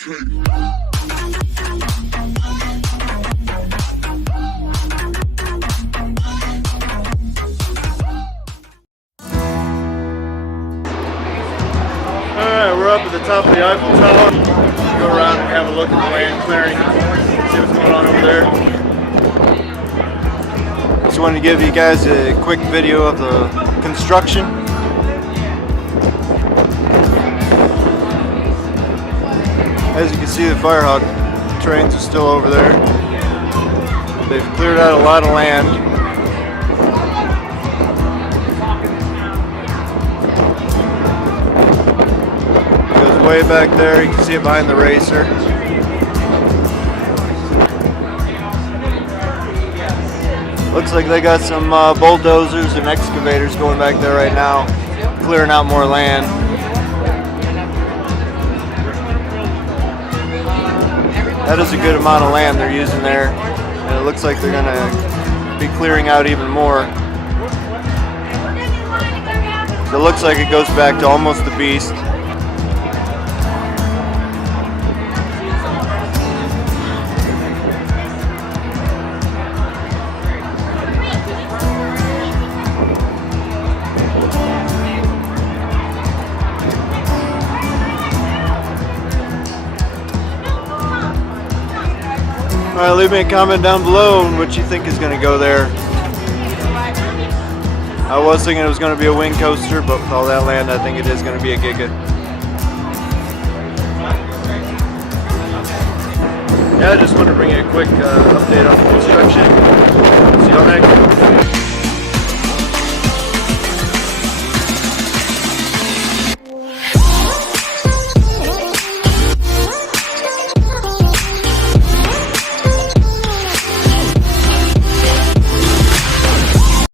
Alright, we're up at the top of the Eiffel Tower. Go around and have a look at the land clearing. See what's going on over there. Just wanted to give you guys a quick video of the construction. As you can see, the Firehawk trains are still over there. They've cleared out a lot of land. Way back there, you can see it behind the racer. Looks like they got some bulldozers and excavators going back there right now, clearing out more land. That is a good amount of land they're using there, and it looks like they're gonna be clearing out even more. It looks like it goes back to almost the beast. Alright, leave me a comment down below on what you think is going to go there. I was thinking it was going to be a wing coaster, but with all that land, I think it is going to be a Giga. Yeah, I just wanted to bring you a quick update on the construction. See y'all next.